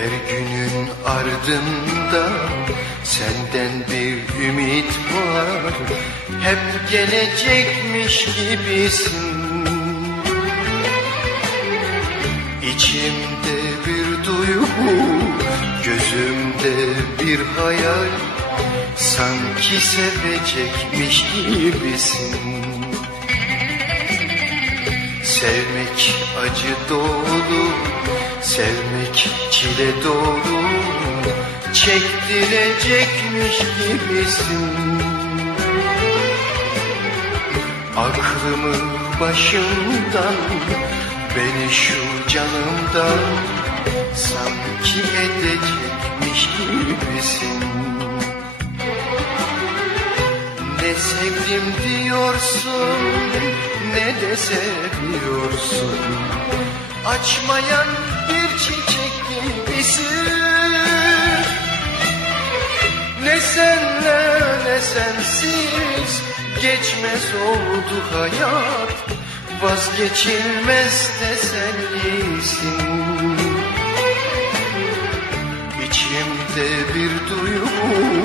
Her günün ardında senden bir ümit var Hep gelecekmiş gibisin İçimde bir duygu, gözümde bir hayal Sanki sevecekmiş gibisin Sevmek acı dolu, sevmek çile dolu Çektirecekmiş gibisin Aklımı başımdan, beni şu canımdan Sanki edecekmiş gibisin Ne sevdim diyorsun ne de seviyorsun Açmayan bir çiçek gibisin Ne senle ne sensiz Geçmez oldu hayat Vazgeçilmez de tesellisin İçimde bir duygu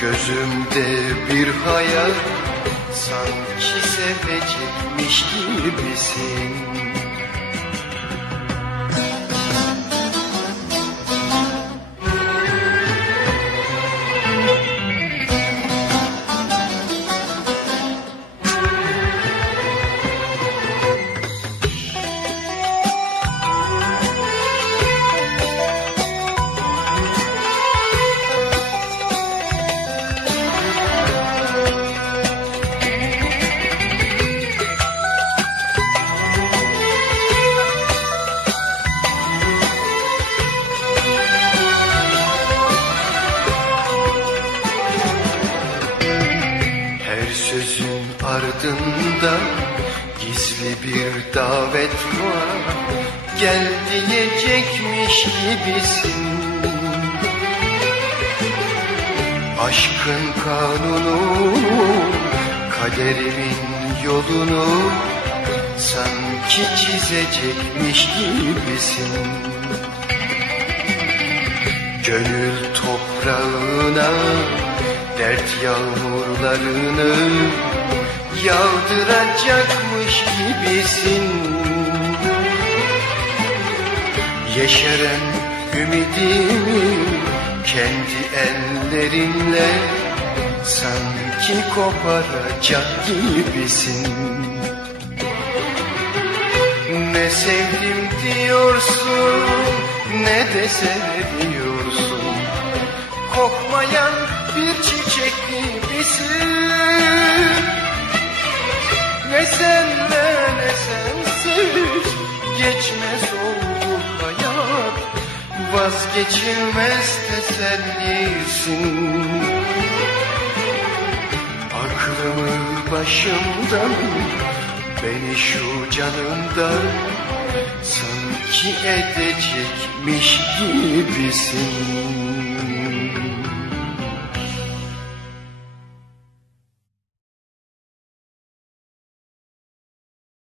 Gözümde bir hayal sanki sevecekmiş gibisin ardında gizli bir davet var Gel diyecekmiş gibisin Aşkın kanunu kaderimin yolunu Sanki çizecekmiş gibisin Gönül toprağına Dert yağmurlarını yağdıracakmış gibisin Yeşeren ümidimi kendi ellerinle sanki koparacak gibisin Ne sevdim diyorsun ne de seviyorsun Kokmayan bir çiçek gibisin senle ne sensiz Geçmez oldu hayat Vazgeçilmez tesellisin Aklımı başımdan Beni şu canımdan Sanki edecekmiş gibisin